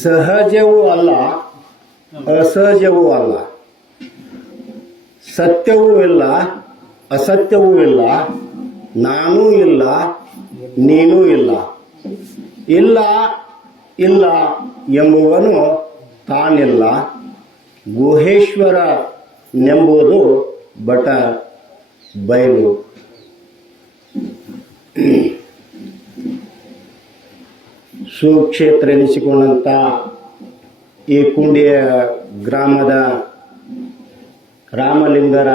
ಸಹಜವೂ ಅಲ್ಲ, ಅಸಹಜವೂ ಅಲ್ಲ, ಸತ್ಯವೂ ಇಲ್ಲ, ಅಸತ್ಯವೂ ಇಲ್ಲ, ನಾನೂ ಇಲ್ಲ, ನೀನೂ ಇಲ್ಲ. ಇಲ್ಲ ಇಲ್ಲ ಎಂಬುವನು ತಾನಿಲ್ಲ. ಗುಹೇಶ್ವರ ನೆಂಬುದು ಬಟ ಬಯಲು. ಸುಕ್ಷೇತ್ರ ಎನಿಸಿಕೊಂಡಂಥ ಈ ಕುಂಡಿಯ ಗ್ರಾಮದ ರಾಮಲಿಂಗರ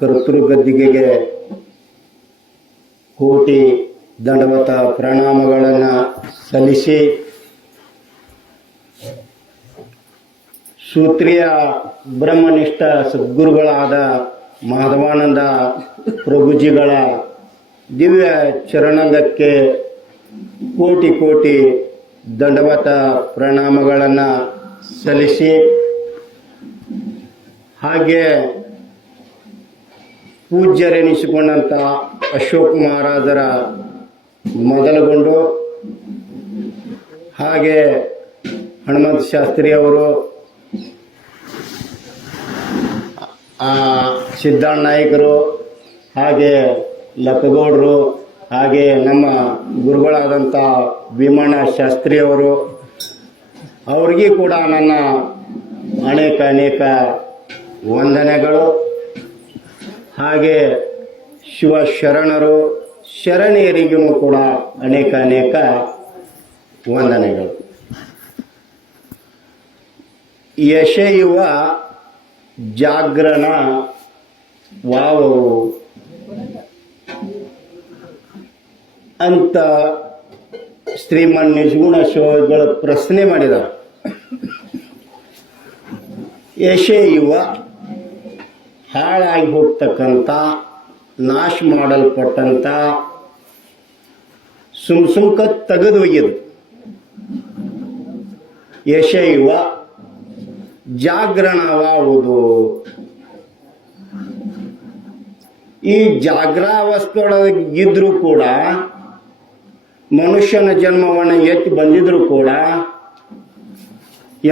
ಕರ್ತೃಗದ್ದಿಗೆಗೆ ಕೋಟಿ ದಂಡವತ ಪ್ರಣಾಮಗಳನ್ನು ಸಲ್ಲಿಸಿ, ಸೂತ್ರಿಯ ಬ್ರಹ್ಮನಿಷ್ಠ ಸದ್ಗುರುಗಳಾದ ಮಾಧವಾನಂದ ಪ್ರಭುಜಿಗಳ ದಿವ್ಯ ಚರಣಂಗಕ್ಕೆ ಕೋಟಿ ಕೋಟಿ ದಂಡವತ ಪ್ರಣಾಮಗಳನ್ನು ಸಲ್ಲಿಸಿ, ಹಾಗೆ ಪೂಜ್ಯರೆನಿಸಿಕೊಂಡಂಥ ಅಶೋಕ್ ಮಹಾರಾಜರ ಮೊದಲುಗೊಂಡು, ಹಾಗೆ ಹನುಮಂತ ಶಾಸ್ತ್ರಿ ಅವರು, ಸಿದ್ಧಾರ್ಥ ನಾಯ್ಕರು, ಹಾಗೆ ಲಕ್ಕಗೌಡರು, ಹಾಗೆ ನಮ್ಮ ಗುರುಗಳಾದಂಥ ಭೀಮಣ್ಣ ಶಾಸ್ತ್ರಿಯವರು, ಅವ್ರಿಗೂ ಕೂಡ ನನ್ನ ಅನೇಕ ಅನೇಕ ವಂದನೆಗಳು. ಹಾಗೆ ಶಿವಶರಣರು, ಶರಣೆಯರಿಗೂ ಕೂಡ ಅನೇಕ ಅನೇಕ ವಂದನೆಗಳು. ಎಸೆಯುವ ಜಾಗರಣ ವಾವವು ಅಂತ ಶ್ರೀಮನ್ ನಿಜಗುಣ ಶಿವಗಳು ಪ್ರಶ್ನೆ ಮಾಡಿದರು. ಎಸೆಯುವ ಹಾಳಾಗಿ ಹೋಗ್ತಕ್ಕಂಥ, ನಾಶ ಮಾಡಲ್ಪಟ್ಟಂಥ, ಸುಮ್ಕ ತೆಗೆದು ಒಯ್ಯದು. ಎಸೆಯುವ ಜಾಗರಣವಾಗುವುದು. ಈ ಜಾಗ್ರಾವಸ್ಥೆಯೊಳಗಿದ್ರೂ ಕೂಡ, ಮನುಷ್ಯನ ಜನ್ಮವನ್ನು ಎತ್ತಿ ಬಂದಿದ್ರು ಕೂಡ,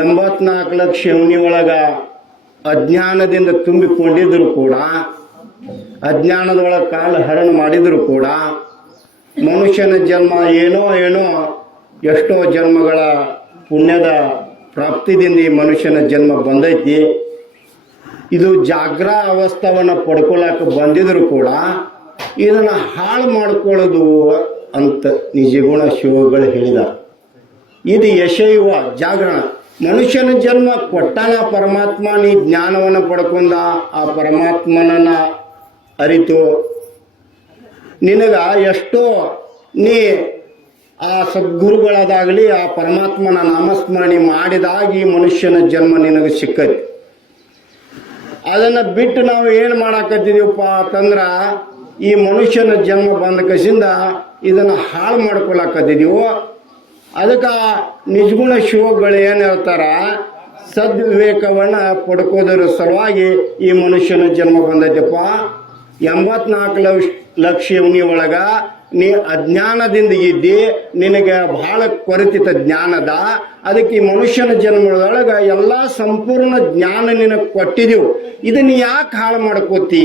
84 ಲಕ್ಷ ಯೋನಿ ಒಳಗ ಅಜ್ಞಾನದಿಂದ ತುಂಬಿಕೊಂಡಿದ್ರು ಕೂಡ, ಅಜ್ಞಾನದೊಳಗೆ ಕಾಲ ಹರಣ ಮಾಡಿದ್ರು ಕೂಡ, ಮನುಷ್ಯನ ಜನ್ಮ ಏನೋ ಎಷ್ಟೋ ಜನ್ಮಗಳ ಪುಣ್ಯದ ಪ್ರಾಪ್ತಿದಿಂದ ಈ ಮನುಷ್ಯನ ಜನ್ಮ ಬಂದೈತಿ. ಇದು ಜಾಗ್ರ ಅವಸ್ಥಾವನ್ನು ಪಡ್ಕೊಳ್ಳಕ್ಕೆ ಬಂದಿದ್ರು ಕೂಡ ಇದನ್ನು ಹಾಳು ಮಾಡ್ಕೊಳ್ಳೋದು ಅಂತ ನಿಜಗುಣ ಶಿವಗಳು ಹೇಳಿದ. ಇದು ಎಸೆಯುವ ಜಾಗರಣ. ಮನುಷ್ಯನ ಜನ್ಮ ಕೊಟ್ಟಾನ ಪರಮಾತ್ಮ, ನೀ ಜ್ಞಾನವನ್ನು ಪಡ್ಕೊಂಡ, ಆ ಪರಮಾತ್ಮನನ್ನ ಅರಿತು ನಿನಗ ಎಷ್ಟೋ ನೀ ಆ ಸದ್ಗುರುಗಳದಾಗಲಿ ಆ ಪರಮಾತ್ಮನ ನಾಮಸ್ಮರಣೆ ಮಾಡಿದಾಗ ಈ ಮನುಷ್ಯನ ಜನ್ಮ ನಿನಗೆ ಸಿಕ್ಕೈತಿ. ಅದನ್ನು ಬಿಟ್ಟು ನಾವು ಏನು ಮಾಡಾಕತ್ತಿದೀವಪ್ಪ ಅಂತಂದ್ರ, ಈ ಮನುಷ್ಯನ ಜನ್ಮ ಬಂದ ಕಸಿಂದ ಇದನ್ನು ಹಾಳು ಮಾಡ್ಕೊಳಕತ್ತಿದೀವೋ. ಅದಕ್ಕೆ ನಿಜಗುಣ ಶಿವಗಳು ಏನು ಹೇಳ್ತಾರ, ಸದ್ವಿವೇಕವನ್ನು ಪಡ್ಕೋದ್ರ ಸಲುವಾಗಿ ಈ ಮನುಷ್ಯನ ಜನ್ಮ ಬಂದೈತಪ್ಪ. 84 ಲಕ್ಷ ಯೋನಿ ಒಳಗ ನೀ ಅಜ್ಞಾನದಿಂದ ಇದ್ದಿ, ನಿನಗೆ ಬಹಳ ಕೊರತಿತ ಜ್ಞಾನದ. ಅದಕ್ಕೆ ಈ ಮನುಷ್ಯನ ಜನ್ಮದೊಳಗ ಎಲ್ಲ ಸಂಪೂರ್ಣ ಜ್ಞಾನ ನಿನಗೆ ಕೊಟ್ಟಿದೀವು. ಇದನ್ನ ಯಾಕೆ ಹಾಳು ಮಾಡ್ಕೋತಿ?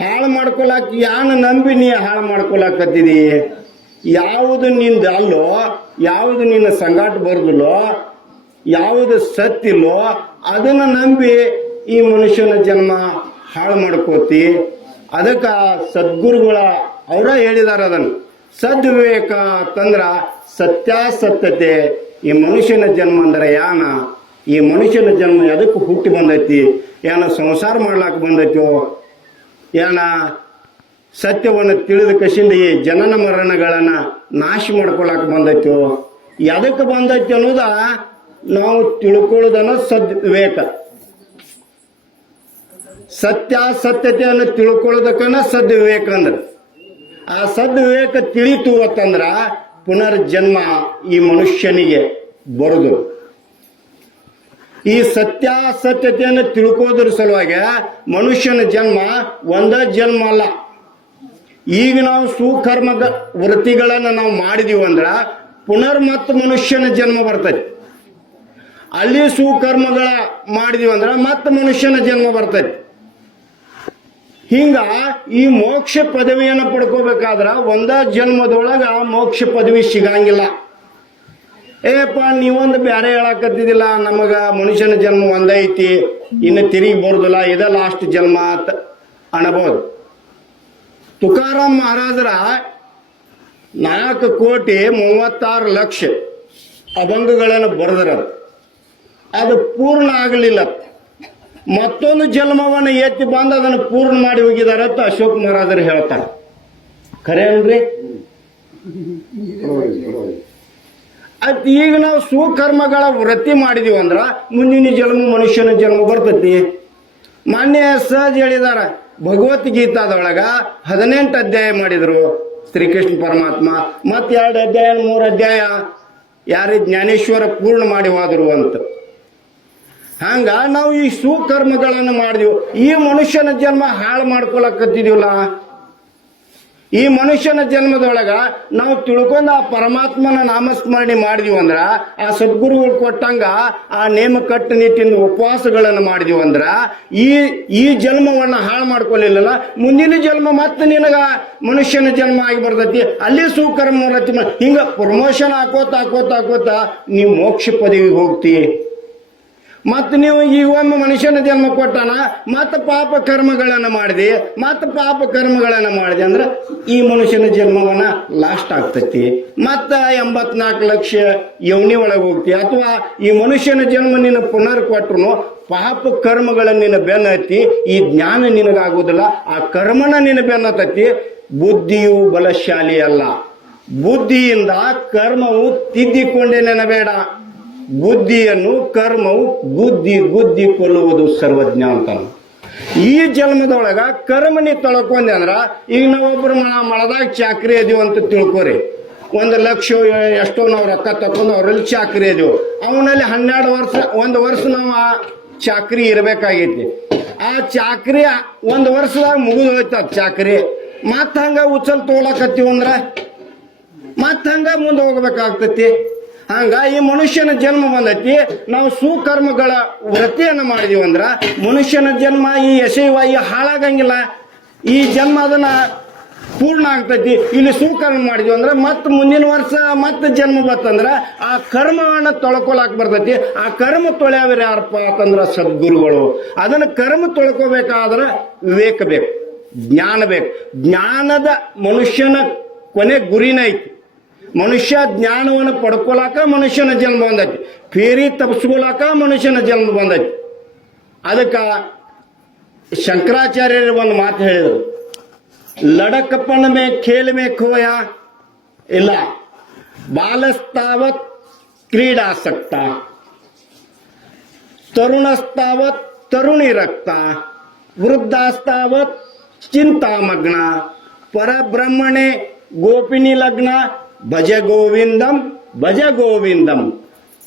ಹಾಳು ಮಾಡ್ಕೊಳಕ್ ಯಾನ ನಂಬಿ ನೀ ಹಾಳು ಮಾಡ್ಕೊಳಕತ್ತಿದಿ? ಯಾವುದು ನಿಂದ ಅಲ್ಲೋ, ಯಾವುದು ನಿನ್ನ ಸಂಗಾಟ ಬರ್ದಿಲ್ಲೋ, ಯಾವುದು ಸತ್ತಿಲ್ಲೋ ಅದನ್ನು ನಂಬಿ ಈ ಮನುಷ್ಯನ ಜನ್ಮ ಹಾಳು ಮಾಡ್ಕೋತಿ. ಅದಕ್ಕೆ ಸದ್ಗುರುಗಳ ಅವರ ಹೇಳಿದಾರ, ಅದನ್ನು ಸದ್ವಿವೇಕ ಅಂತಂದ್ರ ಸತ್ಯಾಸತ್ಯತೆ. ಈ ಮನುಷ್ಯನ ಜನ್ಮ ಅಂದ್ರೆ ಯಾನ, ಈ ಮನುಷ್ಯನ ಜನ್ಮ ಎದಕ್ಕೆ ಹುಟ್ಟಿ ಬಂದೈತಿ? ಏನ ಸಂಸಾರ ಮಾಡ್ಲಾಕ ಬಂದೈತೋ, ಏನ ಸತ್ಯವನ್ನು ತಿಳಿದ ಕಸಿಂದ ಈ ಜನನ ಮರಣಗಳನ್ನು ನಾಶ ಮಾಡ್ಕೊಳಕ ಬಂದೈತೋ, ಎದಕ್ಕೆ ಬಂದೈತಿ ಅನ್ನೋದ ನಾವು ತಿಳ್ಕೊಳ್ಳೋದನ್ನ ಸದ್ವಿವೇಕ. ಸತ್ಯಾಸತ್ಯತೆಯನ್ನು ತಿಳ್ಕೊಳ್ಳೋದಕ್ಕನ ಸದ್ವಿವೇಕ ಅಂದ್ರೆ. ಆ ಸದ್ವಿವೇಕ ತಿಳಿತು ಅಂತಂದ್ರ ಪುನರ್ಜನ್ಮ ಈ ಮನುಷ್ಯನಿಗೆ ಬರುದು. ಈ ಸತ್ಯಾಸತ್ಯತೆಯನ್ನು ತಿಳ್ಕೋದ್ರ ಸಲುವಾಗಿ ಮನುಷ್ಯನ ಜನ್ಮ ಒಂದ ಜನ್ಮ ಅಲ್ಲ. ಈಗ ನಾವು ಸುಕರ್ಮ ವೃತ್ತಿಗಳನ್ನು ನಾವು ಮಾಡಿದೀವಿ ಅಂದ್ರ ಪುನರ್ ಮತ್ತೆ ಮನುಷ್ಯನ ಜನ್ಮ ಬರ್ತೈತಿ. ಅಲ್ಲಿ ಸುಕರ್ಮಗಳ ಮಾಡಿದೀವಿ ಅಂದ್ರೆ ಮತ್ತೆ ಮನುಷ್ಯನ ಜನ್ಮ ಬರ್ತೈತಿ. ಹಿಂಗ ಈ ಮೋಕ್ಷ ಪದವಿಯನ್ನು ಪಡ್ಕೋಬೇಕಾದ್ರ ಒಂದ ಜನ್ಮದೊಳಗ ಮೋಕ್ಷ ಪದವಿ ಸಿಗಂಗಿಲ್ಲ. ಏಪ್ಪ ನೀವೊಂದು ಬ್ಯಾರೆ ಹೇಳಕತ್ತಿದಿಲ್ಲ, ನಮಗ ಮನುಷ್ಯನ ಜನ್ಮ ಒಂದೈತಿ, ಇನ್ನು ತಿರುಗಿ ಬರುದಿಲ್ಲ, ಇದ ಲಾಸ್ಟ್ ಜನ್ಮ ಅಂತ ಅನ್ಬೋದು. ತುಕಾರಾಮ್ ಮಹಾರಾಜರ 4,36,00,000 ಅಭಂಗಗಳನ್ನು ಬರೆದ್ರ ಅದು ಪೂರ್ಣ ಆಗಲಿಲ್ಲ. ಮತ್ತೊಂದು ಜನ್ಮವನ್ನು ಎತ್ತಿ ಬಂದು ಅದನ್ನು ಪೂರ್ಣ ಮಾಡಿ ಹೋಗಿದ್ದಾರೆ ಅಂತ ಅಶೋಕ್ ಮಹಾರಾಜರು ಹೇಳ್ತಾರೆ. ಖರೆ ಅಲ್ರಿ? ಅದ್ ಈಗ ನಾವು ಸುಕರ್ಮಗಳ ವೃತ್ತಿ ಮಾಡಿದೀವಿ ಅಂದ್ರ ಮುಂದಿನ ಜನ್ಮ ಮನುಷ್ಯನ ಜನ್ಮ ಬರ್ತೈತಿ. ಮಾನ್ಯ ಸಹಜ ಹೇಳಿದಾರ, ಭಗವದ್ಗೀತಾದೊಳಗ 18 ಅಧ್ಯಾಯ ಮಾಡಿದ್ರು ಶ್ರೀಕೃಷ್ಣ ಪರಮಾತ್ಮ. ಮತ್ 2 ಅಧ್ಯಾಯ 3 ಅಧ್ಯಾಯ ಯಾರೇ ಜ್ಞಾನೇಶ್ವರ ಪೂರ್ಣ ಮಾಡಿ ಹೋದ್ರು ಅಂತ. ಹಂಗ ನಾವು ಈ ಸುಕರ್ಮಗಳನ್ನು ಮಾಡಿದೀವಿ, ಈ ಮನುಷ್ಯನ ಜನ್ಮ ಹಾಳು ಮಾಡ್ಕೊಳಕತ್ತಿದೀವಲ್ಲ. ಈ ಮನುಷ್ಯನ ಜನ್ಮದೊಳಗ ನಾವು ತಿಳ್ಕೊಂಡ ಆ ಪರಮಾತ್ಮನ ನಾಮಸ್ಮರಣೆ ಮಾಡಿದೀವಿ ಅಂದ್ರ, ಆ ಸದ್ಗುರುಗಳು ಕೊಟ್ಟಂಗ ಆ ನೇಮ ಕಟ್ಟುನಿಟ್ಟಿನ ಉಪವಾಸಗಳನ್ನು ಮಾಡಿದೀವಿ ಅಂದ್ರ ಈ ಜನ್ಮವನ್ನ ಹಾಳು ಮಾಡ್ಕೊಲಿಲ್ಲ. ಮುಂದಿನ ಜನ್ಮ ಮತ್ತೆ ನಿನಗ ಮನುಷ್ಯನ ಜನ್ಮ ಆಗಿ ಬರ್ತೈತಿ, ಅಲ್ಲಿ ಸುಕರ್ಮ ವೃತ್ತಿ ಹಿಂಗ ಪ್ರಮೋಷನ್ ಹಾಕೋತ ನೀವು ಮೋಕ್ಷ ಪದವಿಗೆ ಹೋಗ್ತಿ. ಮತ್ ನೀವು ಈಗ ಒಮ್ಮೆ ಮನುಷ್ಯನ ಜನ್ಮ ಕೊಟ್ಟಾನ, ಮತ್ತ ಪಾಪ ಕರ್ಮಗಳನ್ನ ಮಾಡಿದೆ, ಅಂದ್ರೆ ಈ ಮನುಷ್ಯನ ಜನ್ಮವನ್ನ ಲಾಸ್ಟ್ ಆಗ್ತೈತಿ. ಮತ್ತ 84 ಲಕ್ಷ ಯೋನಿ ಒಳಗೆ ಹೋಗ್ತಿ. ಅಥವಾ ಈ ಮನುಷ್ಯನ ಜನ್ಮ ನಿನ್ನ ಪುನರ್ ಕೊಟ್ರು ಪಾಪ ಕರ್ಮಗಳನ್ನ ನಿನ್ನ ಬೆನ್ನ ಹತ್ತಿ ಈ ಜ್ಞಾನ ನಿನಗಾಗುದಿಲ್ಲ, ಆ ಕರ್ಮನ ನಿನ್ನ ಬೆನ್ನ ಹತ್ತತಿ. ಬುದ್ಧಿಯು ಬಲಶಾಲಿ ಅಲ್ಲ, ಬುದ್ಧಿಯಿಂದ ಕರ್ಮವು ತಿದ್ದಿಕೊಂಡೇ ನೆನಬೇಡ. ಬುದ್ಧಿಯನ್ನು ಕರ್ಮವು ಗುದ್ದಿ ಕೊಲ್ಲುವುದು ಸರ್ವಜ್ಞ ಅಂತ. ಈ ಜನ್ಮದೊಳಗ ಕರ್ಮನಿ ತೊಳ್ಕೊಂಡೆ ಅಂದ್ರ, ಈಗ ನಾವೊಬ್ರು ಮಳದಾಗ ಚಾಕ್ರಿ ಇದೀವಿ ಅಂತ ತಿಳ್ಕೊರಿ. 1 ಲಕ್ಷ ಎಷ್ಟೋ ನಾವು ರೊಕ್ಕ ತಕೊಂಡು ಅವ್ರಲ್ಲಿ ಚಾಕ್ರಿ ಇದೀವಿ. ಅವನಲ್ಲಿ 12 ವರ್ಷ 1 ವರ್ಷ ನಾವು ಆ ಚಾಕ್ರಿ ಇರಬೇಕಾಗೈತಿ. ಆ ಚಾಕ್ರಿ 1 ವರ್ಷದಾಗ ಮುಗಿದು ಹೋಯ್ತದ ಚಾಕ್ರಿ. ಮತ್ತ ಹಂಗ ಉಚ್ಚಲ್ ತೋಳಕತ್ತೀವಿ ಅಂದ್ರ ಮತ್ತ ಹಂಗ ಮುಂದೆ ಹೋಗ್ಬೇಕಾಗ್ತತಿ. ಹಂಗ ಈ ಮನುಷ್ಯನ ಜನ್ಮ ಬಂದೈತಿ, ನಾವು ಸುಕರ್ಮಗಳ ವೃತ್ತಿಯನ್ನ ಮಾಡಿದೀವಿ ಅಂದ್ರ ಮನುಷ್ಯನ ಜನ್ಮ ಈ ಯಶಸ್ವಿ ಹಾಳಾಗಂಗಿಲ್ಲ. ಈ ಜನ್ಮ ಅದನ್ನ ಪೂರ್ಣ ಆಗ್ತೈತಿ. ಇಲ್ಲಿ ಸುಕರ್ಮ ಮಾಡಿದೀವಿ ಅಂದ್ರ ಮತ್ ಮುಂದಿನ ವರ್ಷ ಮತ್ತೆ ಜನ್ಮ ಬರ್ತಂದ್ರ ಆ ಕರ್ಮವನ್ನ ತೊಳ್ಕೊಳಕ್ ಬರ್ತೈತಿ. ಆ ಕರ್ಮ ತೊಳ್ಯಾವ್ರ ಯಾರಪ್ಪ ಅಂತಂದ್ರ ಸದ್ಗುರುಗಳು. ಅದನ್ನ ಕರ್ಮ ತೊಳ್ಕೋಬೇಕಾದ್ರ ವಿವೇಕ ಬೇಕು, ಜ್ಞಾನ ಬೇಕು. ಜ್ಞಾನದ ಮನುಷ್ಯನ ಕೊನೆ ಗುರಿನ ಐತಿ. ಮನುಷ್ಯ ಜ್ಞಾನವನ್ನು ಪಡ್ಕೊಳಕ ಮನುಷ್ಯನ ಜನ್ಮ ಬಂದೈತಿ, ಫೇರಿ ತಪ್ಪಿಸ್ಕೊಳಕ ಮನುಷ್ಯನ ಜನ್ಮ ಬಂದೈತಿ. ಅದಕ್ಕ ಶಂಕರಾಚಾರ್ಯರು ಒಂದು ಮಾತು ಹೇಳಿದರು, ಲಡಕಪ್ಪನ ಮೇ ಖೇಲ್ ಮೇ ಖೋಯ ಇಲ್ಲ, ಬಾಲಸ್ತಾವತ್ ಕ್ರೀಡಾಸಕ್ತ, ತರುಣಸ್ತಾವತ್ ತರುಣಿ ರಕ್ತ, ವೃದ್ಧಾಸ್ತಾವತ್ ಚಿಂತಾಮಗ್ನ, ಪರಬ್ರಹ್ಮಣೆ ಗೋಪಿನಿ ಲಗ್ನ, ಭಜ ಗೋವಿಂದಂ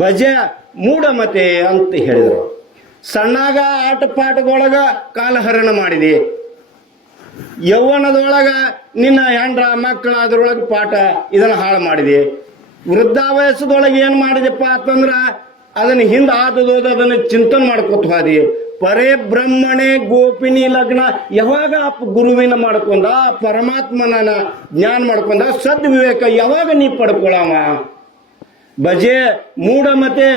ಭಜ ಮೂಢಮತೆ ಅಂತ ಹೇಳಿದರು. ಸಣ್ಣಾಗ ಆಟ ಪಾಠದೊಳಗ ಕಾಲಹರಣ ಮಾಡಿದೆ, ಯೌವನದೊಳಗ ನಿನ್ನ ಹೆಂಡ್ರ ಮಕ್ಕಳ ಅದ್ರೊಳಗೆ ಪಾಠ ಇದನ್ನ ಹಾಳು ಮಾಡಿದೆ. ವೃದ್ಧಾವಯಸ್ಸದೊಳಗೆ ಏನ್ ಮಾಡಿದೆಪ್ಪ ಅಂತಂದ್ರ ಅದನ್ನ ಹಿಂದೆ ಆದದೋದು ಅದನ್ನ ಚಿಂತನೆ ಮಾಡ್ಕೊತ ಹೋದಿ. ಪರೇ ಬ್ರಹ್ಮಣೆ ಗೋಪಿನಿ ಲಗ್ನ, ಯಾವಾಗ ಗುರುವಿನ ಮಾಡ್ಕೊಂಡ ಪರಮಾತ್ಮನ ಜ್ಞಾನ ಮಾಡ್ಕೊಂಡ ಸದ್ವಿವೇಕ ಯಾವಾಗ ನೀ ಪಡ್ಕೊಳವ. ಭಜೆ ಮೂಢಮತೆ,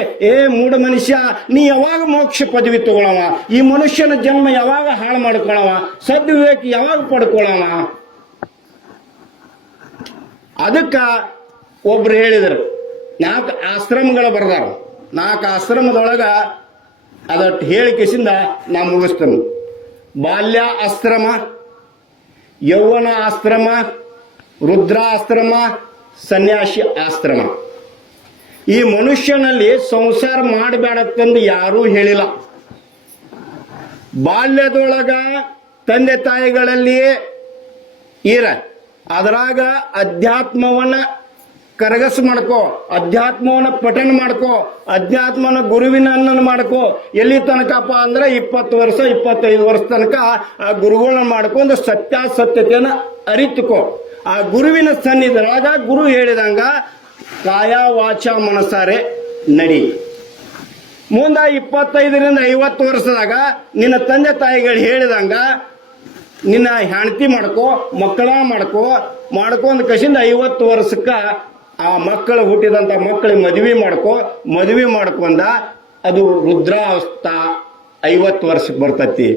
ಮೂಢ ಮನುಷ್ಯ ನೀ ಯಾವಾಗ ಮೋಕ್ಷ ಪದವಿ ತಗೊಳವ, ಈ ಮನುಷ್ಯನ ಜನ್ಮ ಯಾವಾಗ ಹಾಳು ಮಾಡ್ಕೊಳವ, ಸದ್ವಿವೇಕ ಯಾವಾಗ ಪಡ್ಕೊಳವ. ಅದಕ್ಕ ಒಬ್ರು ಹೇಳಿದರು, 4 ಆಶ್ರಮಗಳ ಬರ್ದಾರ. 4 ಆಶ್ರಮದೊಳಗ ಅದಟ್ಟು ಹೇಳಿಕೆಸಿಂದ ನಾ ಮುಗಿಸ್ತೇನೆ. ಬಾಲ್ಯ ಆಶ್ರಮ, ಯೌವನ ಆಶ್ರಮ, ರುದ್ರಾಶ್ರಮ, ಸನ್ಯಾಸಿ ಆಶ್ರಮ. ಈ ಮನುಷ್ಯನಲ್ಲಿ ಸಂಸಾರ ಮಾಡಬೇಡತ್ತಂದು ಯಾರೂ ಹೇಳಿಲ್ಲ. ಬಾಲ್ಯದೊಳಗ ತಂದೆ ತಾಯಿಗಳಲ್ಲಿಯೇ ಅದರಾಗ ಅಧ್ಯಾತ್ಮವನ್ನ ಕರಗಸ್ ಮಾಡ್ಕೋ, ಅಧ್ಯಾತ್ಮವನ್ನ ಪಠನ ಮಾಡ್ಕೋ, ಅಧ್ಯಾತ್ಮನ ಗುರುವಿನ ಮಾಡ್ಕೋ. ಎಲ್ಲಿ ತನಕಪ್ಪ ಅಂದ್ರೆ 20 ವರ್ಷ 25 ವರ್ಷ ತನಕ ಆ ಗುರುಗಳನ್ನ ಮಾಡ್ಕೊಂಡು ಸತ್ಯಾಸತ್ಯತೆಯನ್ನ ಅರಿತುಕೋ. ಆ ಗುರುವಿನ ಸನ್ನಿಧಿಯೊಳಗ ಗುರು ಹೇಳಿದಂಗ ಕಾಯ ವಾಚ ಮನಸಾರೆ ನಡಿ. ಮುಂದ 25ರಿಂದ 50 ವರ್ಷದಾಗ ನಿನ್ನ ತಂದೆ ತಾಯಿಗಳು ಹೇಳಿದಂಗ ನಿನ್ನ ಹೆಂಡತಿ ಮಾಡ್ಕೋ, ಮಕ್ಕಳ ಮಾಡ್ಕೊಂಡ್ ಕಸಿಂದ 50 ವರ್ಷಕ್ಕ ಆ ಮಕ್ಕಳು ಹುಟ್ಟಿದಂತ ಮಕ್ಕಳಿಗೆ ಮದುವೆ ಮಾಡ್ಕೊಂಡ ಅದು ವೃದ್ಧಾವಸ್ಥ 50 ವರ್ಷಕ್ಕೆ ಬರ್ತತಿ.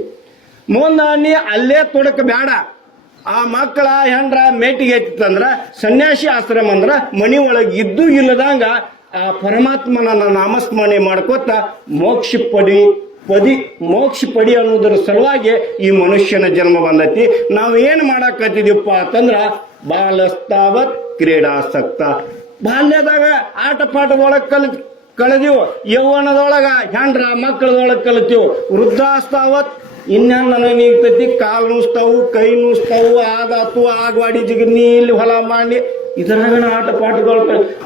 ಮುಂದ ನೀ ಅಲ್ಲೇ ತೊಡಕ ಬೇಡ. ಆ ಮಕ್ಕಳ ಹೆಂಡ್ರ ಮೇಟಿಗೆ ಎತ್ತಿತ್ತಂದ್ರ ಸನ್ಯಾಸಿ ಆಶ್ರಮ ಅಂದ್ರ ಮನಿ ಒಳಗೆ ಇದ್ದು ಇಲ್ಲದಂಗ ಆ ಪರಮಾತ್ಮನ ನಾಮಸ್ಮರಣೆ ಮಾಡ್ಕೋತ ಮೋಕ್ಷ ಪಡಿ ಅನ್ನೋದ್ರ ಸಲುವಾಗಿ ಈ ಮನುಷ್ಯನ ಜನ್ಮ ಬಂದೈತಿ. ನಾವು ಏನ್ ಮಾಡಾಕತ್ತಿದೀವಪ್ಪ ಅಂತಂದ್ರ ಬಾಲಸ್ತಾವತ್ ಕ್ರೀಡಾಸಕ್ತ. ಬಾಲ್ಯದಾಗ ಆಟ ಪಾಠದೊಳಗೆ ಕಳೆದೀವು, ಯೌವನದೊಳಗ ಹೆಂಡ್ರ ಮಕ್ಕಳದೊಳಗೆ ಕಲಿತೀವಿ, ವೃದ್ಧಾಸ್ತಾವತ್ ಇನ್ನೇನು ನನಗೆ ನೀಗ್ತೈತಿ, ಕಾಲು ನುಸ್ತಾವು, ಕೈ ನುಸ್ತಾವು, ಆಗಾತು ಆಗವಾಡಿ ಜಿಗಿನಿ ಇಲ್ಲಿ ಹೊಲ ಮಾಡಿ ಇದರಾಗಣ ಆಟ ಪಾಠಗಳು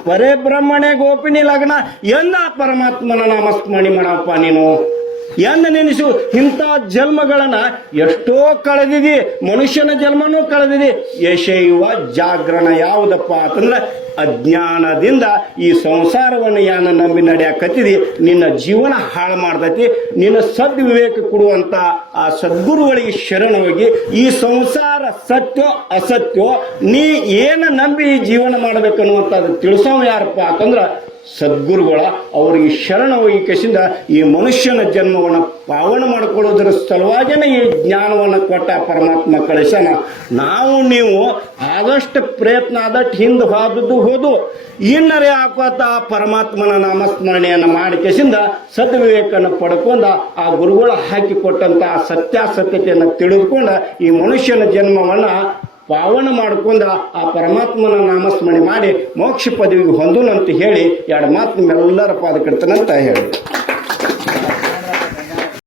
ಬರೇ ಬ್ರಹ್ಮಣೆ ಗೋಪಿನಿ ಲಗ್ನ ಎಂದ ಪರಮಾತ್ಮನ ನಾಮಸ್ಮರಣೆ ಮಾಡಪ್ಪ ನೀನು ಎಂದ ನೆನೆಸು. ಇಂಥ ಜನ್ಮಗಳನ್ನ ಎಷ್ಟೋ ಕಳೆದಿದಿ, ಮನುಷ್ಯನ ಜನ್ಮನೂ ಕಳೆದಿದಿ. ಯಶೈವ ಜಾಗರಣ ಯಾವುದಪ್ಪ ಅಂತಂದ್ರೆ ಅಜ್ಞಾನದಿಂದ ಈ ಸಂಸಾರವನ್ನು ಯಾನ ನಂಬಿ ನಡೆಯಕತ್ತಿದಿ. ನಿನ್ನ ಜೀವನ ಹಾಳು ಮಾಡ್ತೈತಿ. ನಿನ್ನ ಸದ್ವಿವೇಕ ಕೊಡುವಂತ ಆ ಸದ್ಗುರುಗಳಿಗೆ ಶರಣ ಹೋಗಿ ಈ ಸಂಸಾರ ಸತ್ಯೋ ಅಸತ್ಯೋ ನೀ ಏನ ನಂಬಿ ಜೀವನ ಮಾಡ್ಬೇಕನ್ನುವಂಥದ್ದು ತಿಳಿಸೋವ ಯಾರಪ್ಪ ಅಂತಂದ್ರ ಸದ್ಗುರುಗಳ. ಅವರಿಗೆ ಶರಣ ಹೋಗಿ ಕಸಿಂದ ಈ ಮನುಷ್ಯನ ಜನ್ಮವನ್ನು ಪಾವನ ಮಾಡಿಕೊಳ್ಳೋದ್ರ ಸಲುವಾಗಿನೇ ಈ ಜ್ಞಾನವನ್ನು ಕೊಟ್ಟ ಪರಮಾತ್ಮ ಕಳಿಸನ. ನಾವು ನೀವು ಆದಷ್ಟು ಪ್ರಯತ್ನ ಆದಷ್ಟು ಹಿಂದೆ ಹೋದು ಇನ್ನರೇ ಹಾಕೋತ ಪರಮಾತ್ಮನ ನಾಮಸ್ಮರಣೆಯನ್ನು ಮಾಡಿ ಕಸಿಂದ ಸದ್ವಿವೇಕನ್ನು ಪಡ್ಕೊಂಡ ಆ ಗುರುಗಳು ಹಾಕಿಕೊಟ್ಟಂತ ಸತ್ಯಾಸತ್ಯತೆಯನ್ನು ತಿಳಿದುಕೊಂಡ ಈ ಮನುಷ್ಯನ ಜನ್ಮವನ್ನ ಪಾವನ ಮಾಡ್ಕೊಂಡ ಆ ಪರಮಾತ್ಮನ ನಾಮಸ್ಮರಣೆ ಮಾಡಿ ಮೋಕ್ಷ ಪದವಿಗೆ ಹೊಂದೋಣ ಅಂತ ಹೇಳಿ 2 ಮಾತು ನಿಮ್ಮೆಲ್ಲರ ಪಾದಕ್ಕಿಡ್ತಾನಂತ ಹೇಳಿ